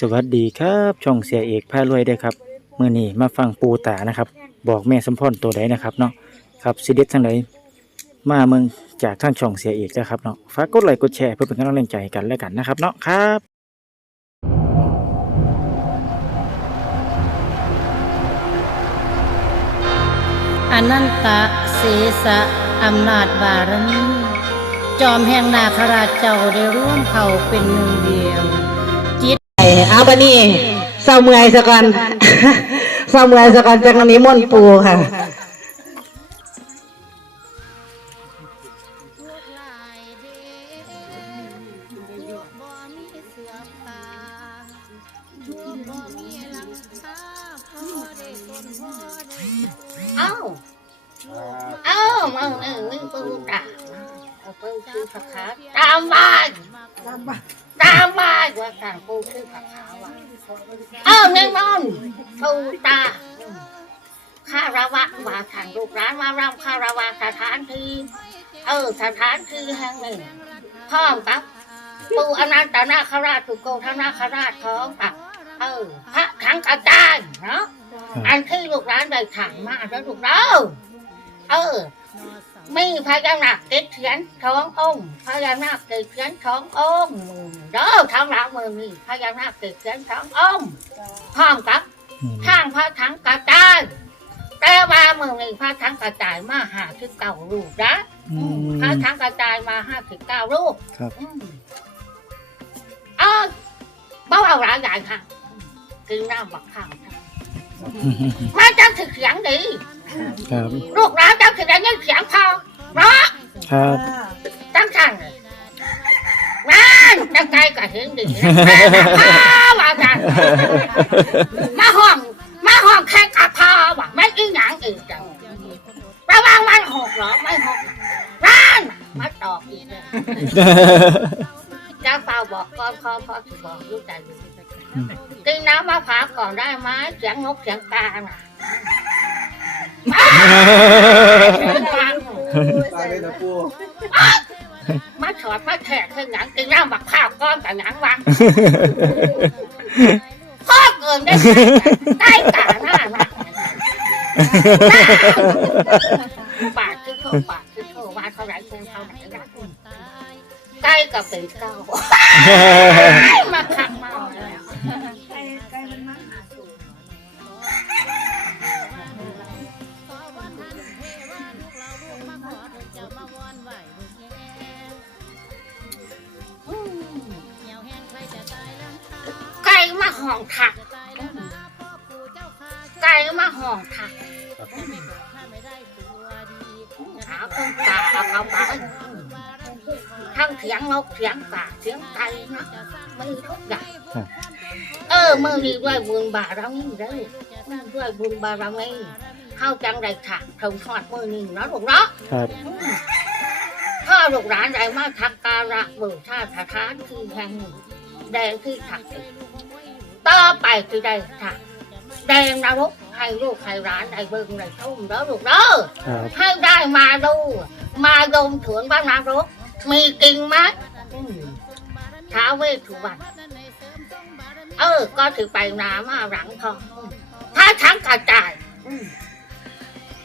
สวัสดีครับช่องเสียเอกพารวยเด้ครับเมื้อนี้มาฟังปูตานะครับ บอกแม่สมพรตัวใดนะครับเนาะครับสิเด็ดทางไหนมาเมืองจากทางช่องเสียเอกนะครับเนาะฝากกดไลค์กดแชร์เพื่อเป็นกำลังใจให้กันและกันนะครับเนาะครับอนันตะเสสะอำนาจบารมีจอมแห่งนาคราชเจ้าได้ร่วมเผ่าเป็นหนึ่งเดียว เอาบันนี้เศร้าเมื่อยซะก่อนเศร้าเมื่อยซะก่อนจากนี้มนต์ปูค่ะางปูคือผักขาว่าเอ้าแน่นอนปูตาคาราวะว่าทางลูกร้านมารำคาราวะสถานที่เออสถานที่แห่งหนึ่งพร้อมกับปูอนันตนาคราชสุโกธนาคราชท้องกับเออพระถังกระจายเนาะอันที่ลูกร้านได้ถามมาแล้วลูกเราเออ มีพญานาคติดเทียนท้ององค์พญานาคติดเทียนท้ององค์เด้อทางหลังมือนี่พญานาคติดเทียนท้ององค์พร้อมกับอืมข้างพระถังกระจายแต่ว่ามือนี่พระถังกระจายมาห้าสิบเก้ารูปนะอืมพระถังกระจายมาห้าสิบเก้ารูปครับอืมเออเบาเอาหลายอย่างค่ะกินน้ำบักข้าวมาจังถึงเสียงดีครับลูกหลานจัง ถึงได้ยินเสียงพอเนาะครับจังสั่งนั่นจังใจก็เห็นดีนะพ่อว่าจังมาห้องมาห้องแค่กับพ่อว่าไม่อีหยังอีกจังระวังมันหกเหรอไม่หกนั่นมาตอบอีกเลยเจ้าเฝ้าบอกก่อนพ่อพ่อถือบอกรู้ใจอยู่กินน้ำมะพร้าวก่อนได้ไหมเสียงนกเสียงกาน่ะ ตายเลยนะปูมาถอดมาแขกขึ้นหนังกินน้ำบักข้าวก้อนกับหนังวะพ่อเกินได้ไงใกล้กาหน้าหนักปากคือโทษปากคือโทษว่าเท่าไหรคงเท่าไหนนะใกล้กับเป็นเก้ามาขับมา ห่องถักหาคนกาเอาเขาไปทั้งเสียงนกเสียงกาเสียงไก่นะไม่ทุกอย่างครับเออมือนี้ด้วยบุญบารมีเด้อด้วยบุญบารมีเข้าจังไรถักถึงทอดมือนี้เนาะลูกเนาะครับถ้าลูกหลานใดมาทักการะบูชาสถานที่แห่งหนึ่งแดงที่ถักเองต่อไปคือได้ถัก แดงนรกให้ลูกให้หลานได้เบิ่งได้ชมเด้อลูกเด้อครับให้ได้มาดู มาดมถวนบ้านนรกมีจริงไหมอืมท้าวเวสสุวรรณเออ ก็ถือไปนามาหลังทองอืมถ้าทั้งกระจายอืม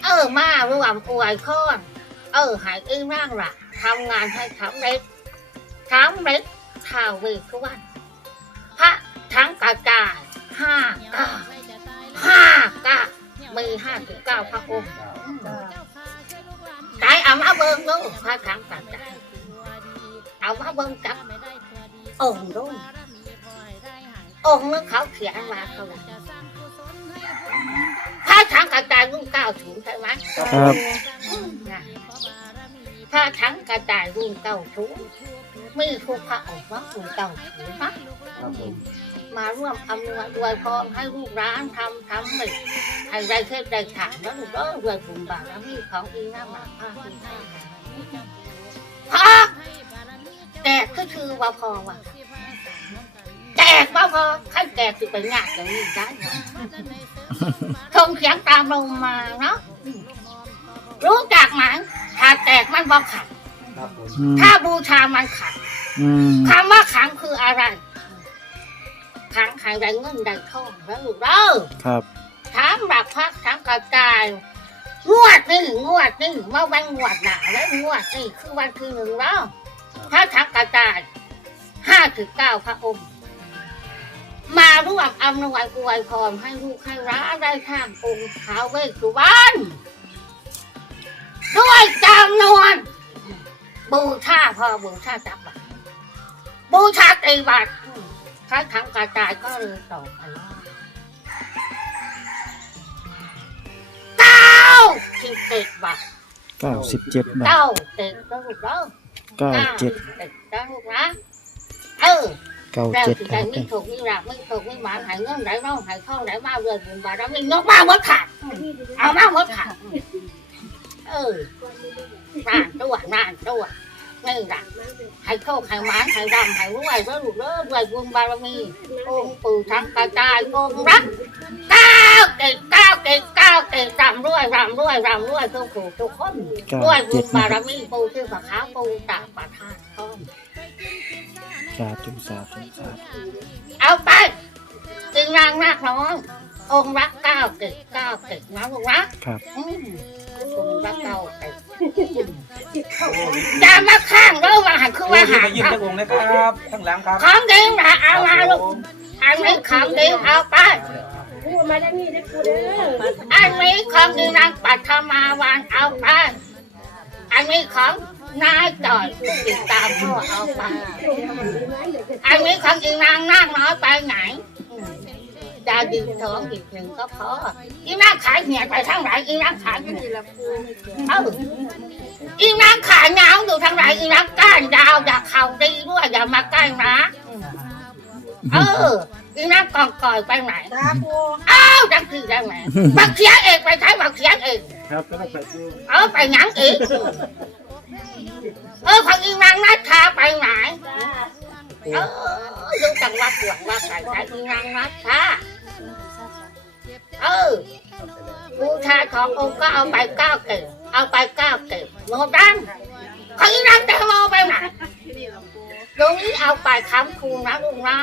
เออมารวมอวยพรเออใหายอึ้งร่างหละทำงานให้สำเร็จสำเร็จท้าวเวสสุวรรณพระทั้งกระจายห้าเก้า ห้าเก้ามีห้าสิบเก้าพระองค์ใจเอามาเบิ่งดูพระถังกระจายเอามาเบิ่งจับองค์ดูองค์นึกเขาเขียนมาเท่าไหร่พระถังกระจายรุ่นเก้าถุงใช่ไหมครับนะพระถังกระจายรุ่นเก้าถุงมีทุกพระองค์ว่ารุ่นเก้าถุงนะครับผ มาร่วมอำนวยอวยพรให้ลูกร้านทำทำให้ให้ได้เทศได้ถามแล้วลูกเด้อด้วยบุญบารมีของอีน้ำหนักผ้าคุณผ้าพอแตกก็คือว่าพอว่ะแตกว่าพอขั้นแตกคือไปงานอย่างนี้ได้เนาทงเสียงตามลงมาเนาะรู้จักไหมถ้าแตกมันบอกขัดถ้าบูชามันขัดคำว่าขังคืออะไร ขขังใครได้เงินได้ทองแล้วลูกเด้อครับถามหลักพักถามกระจายงวดนี่งวดนี่เมื่อวันงวดหนาแล้วงวดนี่คือวันที่หนึ่งแล้วถ้าถามกระจายห้าถึงเก้าพระองค์ มาร่วมอำนวยอวยพรให้ลูกให้ร้านได้ข้ามองค์ท้าวเวสสุวรรณด้วยจำนวนบูชาพอบูชาจับบัตรบูชาตีบัตร ถ้าทำกระจายก็เลยตอบไปว่าเก้าสิบเจ็ดบาทเก้าสิบเจ็ดบาทเก้าเจ็ดก็ถูกแล้วเก้าเจ็ดเจ็ดก็ถูกนะเออเก้าเจ็ดสิคใจรับไม่ถูกไม่หลับไม่ถูกไม่หมานหายเงินไหลร่องหายท่องไหลมาเรือนบุญบารมีนกมาหมดขาดเอามาหมดขาดเออนานตัวนานตัว นี่แหละให้โชคให้หมานให้รำให้รวยรวยลูกเด้อรวยบุญบารมีองค์ปู่ทั้งกระจายองค์รักเก้าเก่งเก้าเก่งเก้าเก่งรำรวยรำรวยรำรวยทุกผู้ทุกคนเก้าด้วยบุเจ็ญดบานะครรับมีปู่ชื่อพระขาวปู่ตากประทานท่องสาธุสาธุสาธุเอาไปจึงนางนาคน้ององค์รักเก้าเกิดเก้าเกิดนะลูกนะครับ อืม องค์รักเก้าเกิดอย่ามาข้างเด้อว่าหันคือโอ้ว่ายืนหัไปนยืนตะวงนะครับข้างหลังครับของดีนะเอามาลูกอันนี้ของดีเอาไปอันนี้ของดีนางปัทมาวันเอาไปอันนี้ของนายจ่อยติดตามพ่อเอาไปอันนี้ของอีนางนาคน้อยไปไหน อืมจะดึงสองอีกหนึ่งก็พออีนางขายเหียดไปทางไหนอีนางขายนี่ละกูเอ้าอีนางขายยาวอยู่ทางไหนอีนางก้านยาวอย่าเข่าดีด้วยอย่ามาใกล้นะเอออีนางกองก่อยไปไหนเอ้าจังคือได้ไหมบักเสียเอกไปใช้บักเสียเอกครับก็ต้องไปดูเออไปหยังอีกเออของอีนางนัทาไปไหนเออดูจังว่าปวดว่าใส่ใจอีนางนัทค่ะ ออบูชาขององค์ก็เอาไปเก้าเก็บเอาไปเก้าเก็บโมดันของอีนางแตงโมไปไหนตรงนี้เอาไปค้ำคูนะลูกนะ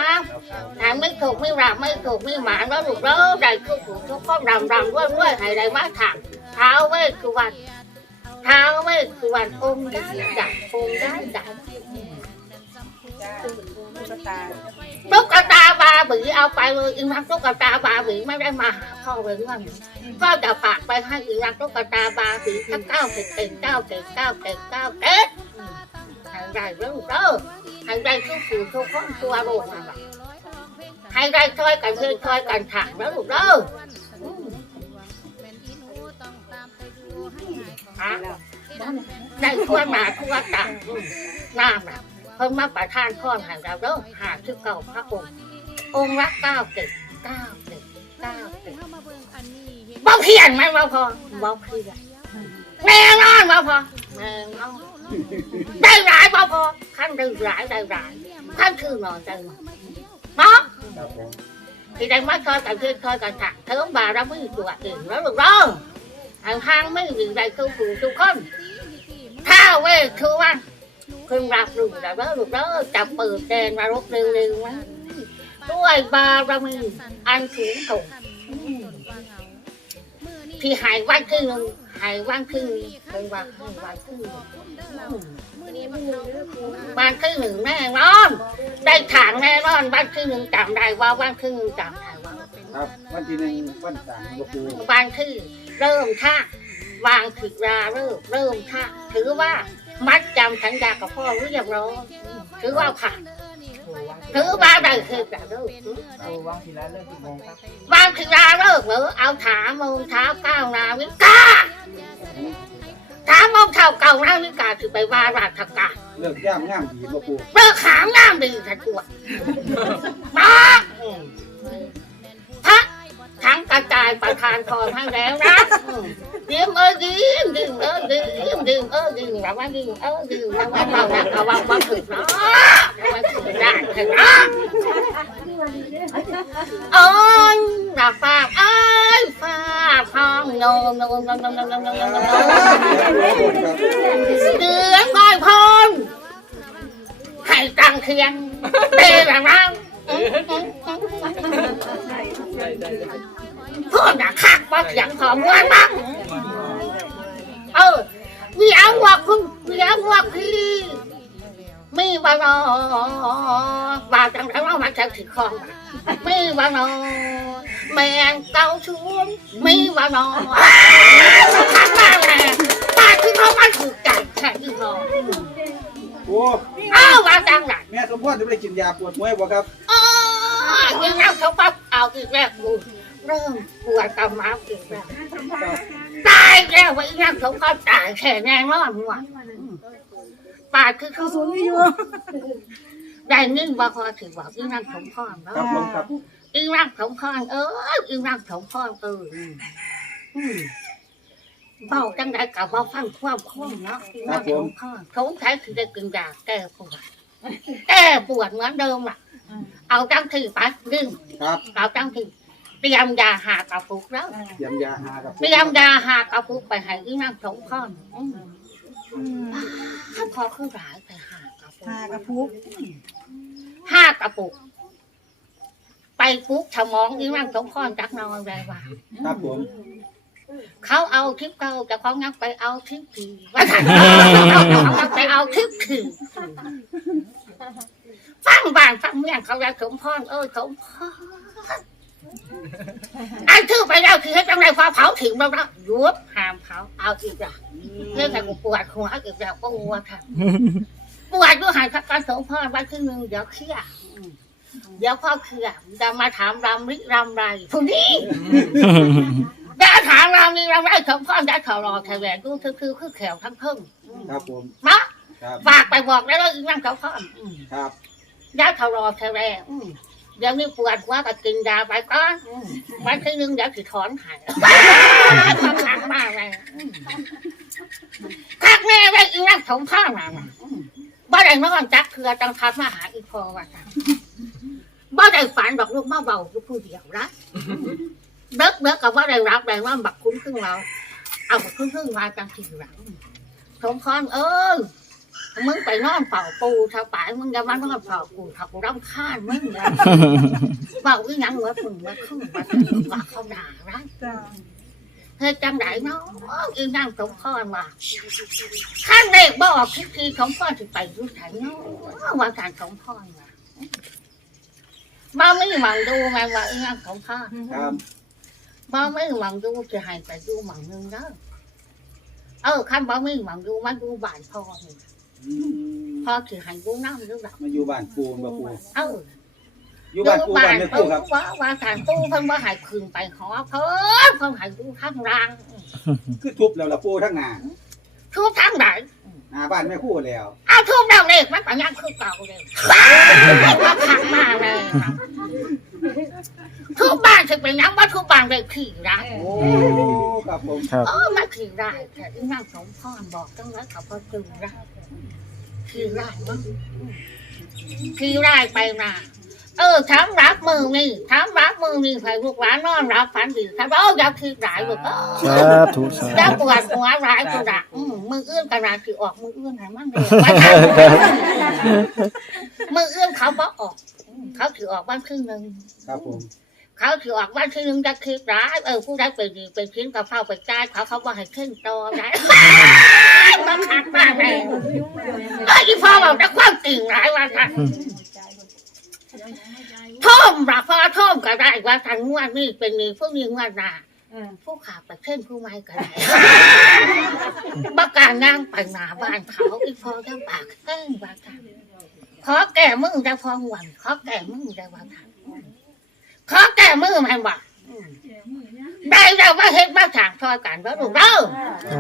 หาไม่ถูกไม่รับไม่ถูกไม่หมานแล้วลูกเด้อได้ทุกถูกทุกข้อรำรำด้วยด้วยให้ได้มาถักเท้าเวสสุวรรณเท้าเวสสุวรรณองค์ได้ดักองค์ได้ดัก ตุ๊กตาบาบีเอาไปเลยอีนักตุ๊กตาบาบีไม่ได้มาหาพ่อเลยว่าก็จะฝากไปให้อีนักตุ๊กตาบาบีทั้งเก้าเก่งเก่งเก้าเก่งเก้าเก่งเก้าเก่งให้ได้เรื่องเด้อให้ได้ทุกผู้ทุกคนตัวโลกนั่นแหละให้ได้ช่วยกันช่วยช่วยกันถักแล้วลูกเด้ออืมอะได้ทั่วหนาทั่วตาอืมน้ำนะ เพิ่งมาประทานข้อนหางเราเด้อหาชื่อเก่าพระองค์ องค์ละเก้าเจ็ดเก้าเจ็ดเก้าเจ็ดบ่เพียนไหมบ่พอบ่เพียนแน่นอนบ่พอแน่นอนได้หลายบ่พอขั้นได้หลายได้หลายขั้นคือนอนได้หมดเนาะครับผมที่ได้มาคอยกันเพื่อนคอยกันถักเทิมบาเราไม่ตัวเองแล้วหรอกเนาะทางทางไม่มีใดคือผู้ทุกคนถ้าเว้ยคือว่า ขึ้นรับรู้แล้วเด้อลูกเด้อจับเปิดแดงมารบเร็วๆมาด้วยบารมีอันสูงส่งที่หายวันที่หนึ่งหายวันที่หนึ่งเป็นวันให้วันที่หนึ่งวันที่หนึ่งแน่นอน ได้ถางแน่นอนวันที่หนึ่งจำได้ว่าวันที่หนึ่งจำได้ว่าครับวันที่หนึ่งวันสามก็คือวันที่เริ่มท่าวางผิดราเริ่มเริ่มท่าถือว่า มัดจำสัญญากับพ่อเรียบร้อยถือว่าผ่านถือว่าได้คือแต่เลิกวางทีละเริ่มกี่โมงครับวางผิดราเลิกหรือเอาถามโมงเช้าเก้านาวิกาถามโมงเช้าเก้านาวิกาถือไปว่าราชการเลิกย่ามง่ามดีบ่ปูเลิกขามงามดีทันตัวมาพระ ทั้งกระจายประทานพรให้แล้วนะดื่มเออดื่มดื่มเออดื่มดื่มเออดื่มระวังดื่มเออดื่มระวังระวังระวังมงถึงนะระวังถึงได้ถึงนะโอ้ยหนักมากเอ้ยฟ้าห้องโนมโนมโนมโนมโนมโนมเดือดก้อยพรให้ตังเคียงเตะแบบนั้น Thank you. พ่อหนักคักว่าอยากขอมวนมากเออมีเอาวักคุณมีเอาวักพี่มีวานอบาจังแล้วมาจากถือคองมีวานอแมงเกาชวนมีวานอคักมากเลยป้าที่เขาไม่ถูกใจแค่ที่เขาโอ้อ้าววาจังไหนแม่สมพรจะไม่ได้กินยาปวดหัวบ่ครับอ๋อยังนั่งเขาปั๊บเอาอีกแล้วกู เริ่มปวดกำมังอีกแล้วตายแล้วไอ้นั่งเขาก็ตายแค่แน่นอนว่ะปาดคือเขาสูงอยู่ได้เงินบ่พอถือว่าอีนั่งสมพรเนาะครับผมครับอีนั่งสมพรเอออีนั่งสมพรเอออืมเบาจังได้กับว่าฟังความคล่องเนาะอีนั่งสมพรสงสัยคือได้กินยาแก้ปวดแก้ปวดเหมือนเดิมอะ เอาจังที่ไปดึงครับเอาจังที่ เตรียมยาหากระปุกแล้วเตรียมยาหาครับเตรียมยาหากระปุกไปให้อีนั่งสงพรอืมถ้าพอคือหลายไปหากระปุกหากระพุกห้ากระปุก ไปปุ๊บสมองอีนั่งสงพรจักหนอนเลยว่า ครับผมเขาเอาทิพเก่าจะเขางักไปเอาทิพผีว่าซั่นเขางักไปเอาทิพผีฟังบ้านฟังเมืองเขาจะสมพรเออสมพร ไอ้ชื่อไปแล้วคือให้จังไรฟ้าเผาถึงแล้วนะยุบห้ามเผาเอาอีกอะเรื่องแต่กูปวดหัวอีกแล้วก็วัวค่ะปวดด้วยหายสักการสมพรไว้ครึ่งหนึ่งเดี๋ยวเคลียร์อืมเดี๋ยวพ่อเคลียร์จะมาถามรำริรำไรพวกนี้ได้ถามเรามีเราได้สมพรได้ข่าวรอแถวแหวนดูคือคือคือแขวทั้งเพิ่งครับผมนะครับฝากไปบอกแล้วอีกนั่งเขาพรอืมครับได้ข่าวรอแถวแหวนอืม เดี๋ยวนี้ปวดว่าก็กินยาไปก่อนอืมวันที่หนึ่งเดี๋ยวสิถอนหายมันหนักมากเลยอืมคักแม่ได้อีนั่งสมพรน่ะนะอืมบ่ได้นอนจักเถือจังทัดมาหาอีพอว่าจ้ะบ่ได้ฝันบอกลูกมาเบาลูกผู้เดียวนะเด็กเด็กกับว่าได้รับได้ว่าบักคุ้นครึ่งเรา เอาบักคุ้นครึ่งมาจังทีหลังสมพรเออ มึงไปนอนเป่าปูชาวป่ายมึงจะมานอนเป่าปูถ้ากูรำคาญมึงเลยเป่าอีหยังวะมึงมาขึ้นมาว่าเขาด่านะจ้าเฮ้ยจังไหนเนาะอีนั่งสมพรว่าข้างเด็กบอกทิทีสมพรสิไปรู้ไถเนาะว่าการสมพรว่ามาไม่หวังดูไงว่าอีนั่งสมพรครับบ่ไม่หวังดูจะให้ไปดูหมังนึงเด้อเออคันบ่ไม่หวังดูมาดูบ้านพ่อนี่ อืมพ่อสิให้ดูน้ำดูดอกมาอยู่บ้านปูนบ่ปูเอออยู่บ้านปูบ้านแม่ปูครับว่าว่าสารตู้เพิ่นบ่ให้คืนไปขอเพิ่นเพิ่นให้ดูข้างล่างคือทุบแล้วล่ะปูทั้งหน้าทุบทางไหนหน้าบ้านแม่คู่แล้วเอาทุบแล้วเลขมันก็ยังคือเก่าเลยว่าขักมาเลย ทุบบ้านจะเป็นยังว่าทุบบ้านเลยขี่ได้โอ้ครับผมครับเออมาขี่ได้แต่ที่นั่งสมพรบอกจังไว้เขาก็จืได้ขี่ได้มั้งขี่ได้ไปมาเออถามรับมือนี่ถามรับมือนี่ใครลูกหลานนอนรับฝันดีครับเอออย่าขี่ได้ลูกเออสาธุสาอย่าธุปวดหัวร้ายกูด่าอืมมือเอื้อนกระดาษที่ออกมือเอื้อนให้มันเลยมือเอื้อนเขาบอกออกอืมเขาถือออกบ้านครึ่งหนึ่งครับผม เขาถือออกบ้านครึ่งหนึ่งจะคิดร้ายเออผู้ได้เป็นดีเป็นชิ้นกับเข้าไปจ่ายเขาเขาว่าให้ขึ้นโตได้มาคักมากเลยไอ้พ่อบอกจะความจริงร้ายว่าท่านท่อมรักพ่อท่อมก็ได้ว่าท่านงวดนี่เป็นนี่พวกนี้งวดหนาผู้ขาไปเช่นผู้ไม่ก็ได้บักการนั่งไปหนาบ้านเขาอีพ่อจะปากแห้งว่าท่านขอแก่มึงจะพองหวันขอแก่มึงจะว่าท่าน ขอแก่มือมันว่าอืมได้แล้วว่าเฮ็ดมาถางทอยกันแล้วถูกเด้อ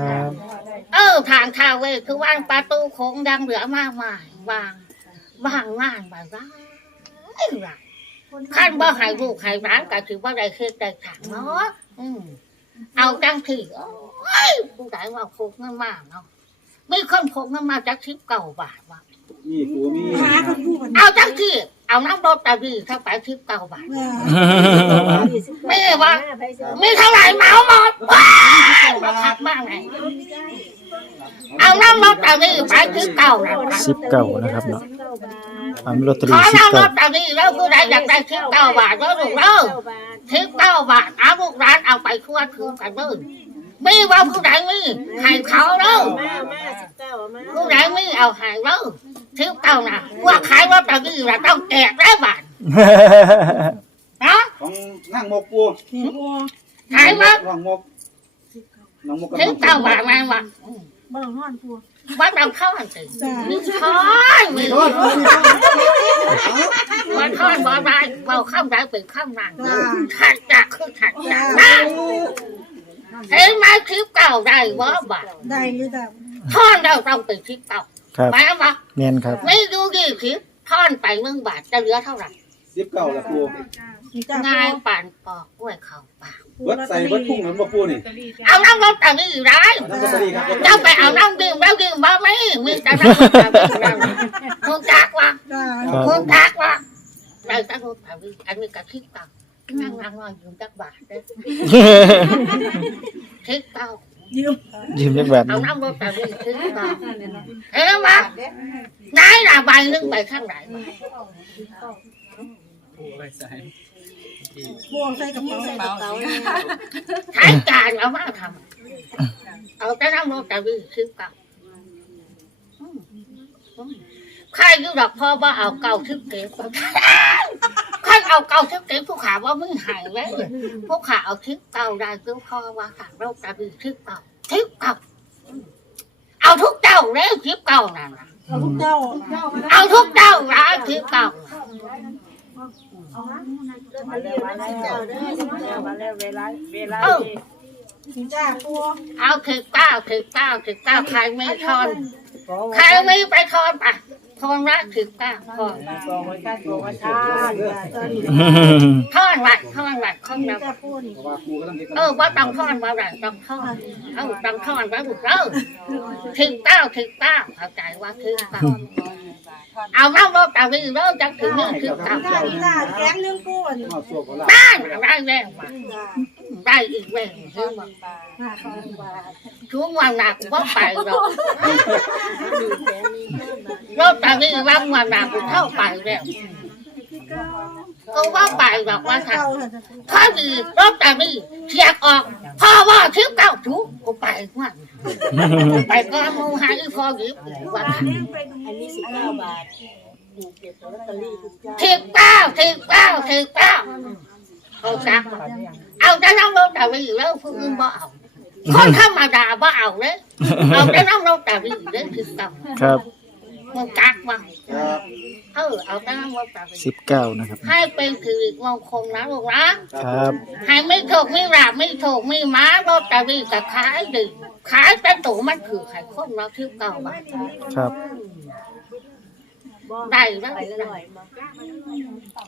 ครับเออทางทาเวคือว่างประตูโค้งดังเหลือมากมายวางวางงานไปว่าไรขั้นบ่ให้ลูกให้ร้านก็ถือว่าได้เฮ็ดได้ถางเนาะอืมเอาจังที่โอ้ยผู้ใดว่าพกเงินมากเนาะมีคนพกเงินมาจากทิปเก่าบาทว่า นี่ปูมีหากระพุกเอาจังที่เอาน้ำรถตะวีถ้าไปทิปเก่าบาทไม่ว่ามีเท่าไหร่เมาหมดว้ายมาคักมากเลยเอาน้ำรถตะวีไปทิปเก่านะสิบเก้านะครับเนาะฝันลอตเตอขอรี่สิบนั่งรเก้าถตอนนี้แล้วผู้ใดอยากได้ทิปเก้าบาทแล้วลูกเด้อทิปเก้าบาทเอาลูกร้านเอาไปทั่วถึงกันเลย มีว่าผู้ใดมีให้เขาเด้อผู้ใดมีเอาให้เด้อทิปเก้าน่ะพวกขายลอตเตอรี่น่ะต้องแจกได้บาทนะของนั่งมกปูขายว่าน้องมกน้องมกกับทิน้ปองเก้าบาทแม่งว่าบ่ต้องนอนปูว่าเราเข้าอันตื่นมีช้อนมีโทษปูนี่ว่าทอนบ่ได้เบาข้ามได้เป็นข้ามนั่งขัดจากคือขัดจากนะ เห็นไหมคลิปเก่าได้บ่บาทได้อยู่จ้ะท่อนเราต้องเป็นคลิปเก่าครับแม่ว่าแม่นครับไม่ดูดีคลิปท่อนไปเมืองบาทจะเหลือเท่าไหร่สิบเก้าละปูนี่จ้ะง่ายป่านปอกกล้วยเข่าปากเบิดใส่เบิดพุ่งเหมือนบ่ปูนี่เอาน้ำรถแต่นี่ร้ายนั่งลอตเตอรี่ครับเจ้าไปเอาน้ำดื่มแล้วดื่มมาไหมมีแต่น้ำรถแต่นี่คงจักว่าจ้ะครับคงจักว่าเราตั้งรถแต่นี่อันนี้ก็คลิปเก่า นั่งนั่งนอนอยู่จักบาทเด้อคลิปเก่ายืมยืมจักบาทหเอานึ่งน้ำรถแต่นี่คลิปเก่าเห็นไหมนายละใบหนึงไปข้างไหนบวงใส่กระเป๋าใส่กระเป๋าใช้จานเอามาทำเอาแต่น้ำรถแต่นี่คลิปเก่าอืมอืมใครอยู่ดอกพ่อว่าเอาเก่าทึบเก็บใคร เอาเก่าทึบเก็บผู้ขาว่ามึงหายไว้ผู้ขาเอาทึบเก่าได้คือพ่อว่าสั่งโรคแต่นี่ทึบเก่าทึบเก่าเอาทุกเจ้าเลยทึบเก่านั่นน่ะเอาทุกเจ้าเอาทุกเจ้าร้ายทึบเก่าเออจ้ะปูเอาถึงเก้าถึงเก้าถึงเก้าใครไม่ทอนใครไม่ไปทอนไป ทอนละถึงเก้าทอนทอนไว้ทอนไว้ข้างในจ้ะปูนี่เพราะว่าปูก็ต้องเฮ็ดเออว่าต้องทอนว่าไรต้องทอนเออต้องทอนไว้บุกเออถึงเก้าถึงเก้าเข้าใจว่าถึงเก้าเอาน้ำรถต่วิ่งเริ่มจากถึงนี่ถึงเก้าจ้ะจ้แกงหนึงปูนี่มาสวบของเราได้ได้แรงมา ได้อีกแรงเฮ้ยมันห้าสองช่วงวันหนักก็ไปหรอกรถแต่วิ่งวันวันหนักเข้าไปแล้วก็ว่าไปแบบว่าค่ะเก้าจ้ะถ้าดีรถแต่วิ่งเทียกออกพ่อว่าชิบเก้าทุกกูไปว่าไปก็มูหาอีพอหยิบว่าอันนี้สิบเก้าบาททิบเก้าทิบเก้าทิบเก้า เอาจักเอาแต่น้ำรถแต่วิ่งแล้วผู้อื่นบ่เอาคนธรรมดาบ่เอาเลยเอาแต่น้ำรถแต่วิ่งเรื่องทิบเก้าครับมึงกักว่าครับเออเอาแต่น้ำรถแต่วิ่งสิบเก้านะครับ ให้เป็นสิริมงคลนะลูกนะครับให้ไม่ถูกไม่หลาบไม่ถูกไม่ม้ารถแต่วิ่งกับขายดึกขายแต่ตู่มันคือขายคนเราทิบเก้าบาทครับได้แล้วได้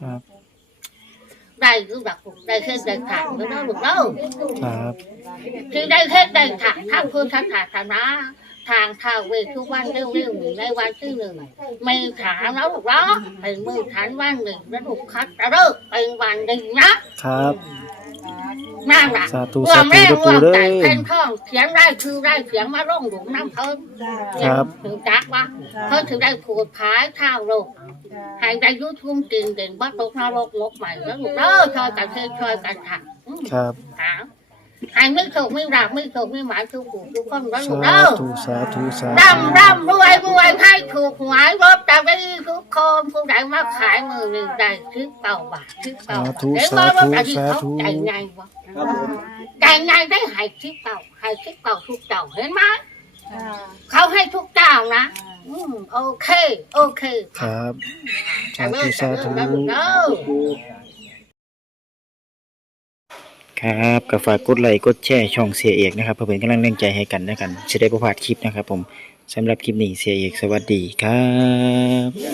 ครับ ได้คือแบบได้เทศได้ถางแล้วนะลูกเล่าครับที่ได้เทศได้ถางทางพุทธศาสนาทางท้าวเวททุกวันเรื่องๆในวันที่หนึ่งไม่ถามแล้วลูกเนาะเป็นมือฐานวันหนึ่งแล้วลูกคัดจะเลิกเป็นวันหนึ่งนะครับ นั่นแหละสาธุรวสามธุแม่เด้อรปูวมเด้ใจอ เพ่นท่องเขียนได้คือได้เขียนมาล่องหลุมน้ำเพิ่มจ้ะครับ ถึงจักว่าเพิ่นถึงได้ผูดพายข้าวโลกหายใจยุทุ่มกินเด่นว่าตกนรกงกใหม่แล้วลูกเออช่วยกันเทศช่วยกันทำอืมครับ หา หายไม่ถูกไม่รักไม่ถูกไม่หมายทุกผู้ทุกคนแล้วลูกสาเด้อธุสาธุสาธุร่ำร่ำรวยรวยให้ถูกหวยรถแต่ไม่ทุกคนผู้ใดมาขายมือหนึ่งได้ซื้อเป่าบาทซื้อเป่าสาบาทธุเห็นสาว่าธุรถแต่ที่สาเขาธุใจไงวะครับผมใจไงได้หายซื้อเป่าหายซื้อเป่าทุกเจ้าเห็นไหมจ้ะเขาให้ทุกเจ้านะอืมโอเค โอเคครับ สาเลิธุกสาธุเลิกเลิกปู ครับก็ฝากกดไลค์กดแชร์ช่องเสียเอกนะครับเพื่อเป็นกำลังแรงใจให้กันนะกันจะได้ประพลาดคลิปนะครับผมสำหรับคลิปนี้เสียเอกสวัสดีครับ